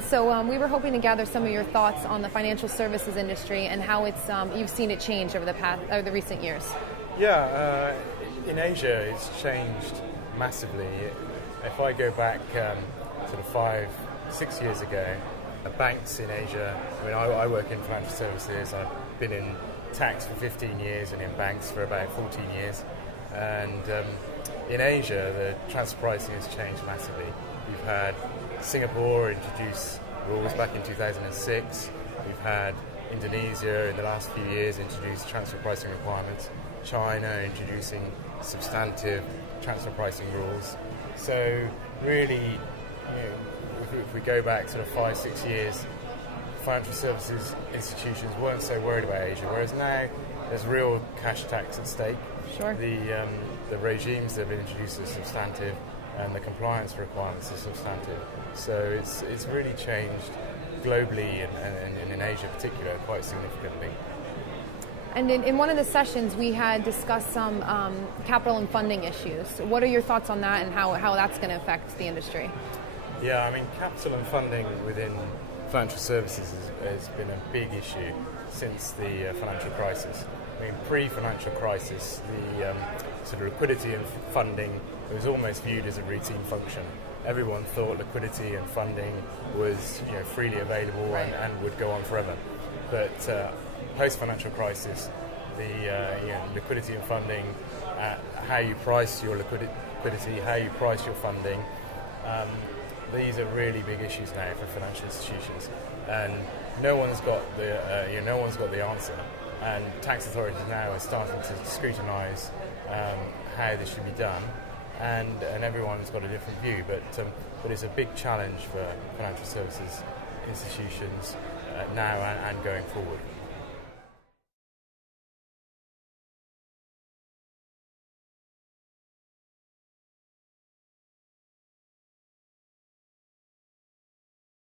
And so we were hoping to gather some of your thoughts on the financial services industry and how it's you've seen it change over the recent years. Yeah, in Asia it's changed massively. If I go back sort of 5-6 years ago, banks in Asia, I mean I work in financial services, I've been in tax for 15 years and in banks for about 14 years. And in Asia, the transfer pricing has changed massively. We've had Singapore introduce rules back in 2006. We've had Indonesia in the last few years introduce transfer pricing requirements. China introducing substantive transfer pricing rules. So really, if we go back sort of 5-6 years, financial services institutions weren't so worried about Asia, whereas now there's real cash tax at stake. Sure. The regimes that have been introduced are substantive, and the compliance requirements are substantive. So it's really changed globally and in Asia in particular quite significantly. And in one of the sessions, we had discussed some capital and funding issues. What are your thoughts on that and how that's going to affect the industry? Yeah, I mean, capital and funding within financial services has been a big issue since the financial crisis. I mean, pre-financial crisis, the sort of liquidity and funding was almost viewed as a routine function. Everyone thought liquidity and funding was freely available right. and would go on forever. But post-financial crisis, the liquidity and funding, how you price your liquidity, how you price your funding, these are really big issues now for financial institutions, and no one's got the answer. And tax authorities now are starting to scrutinise how this should be done, and everyone's got a different view. But it's a big challenge for financial services institutions now and going forward.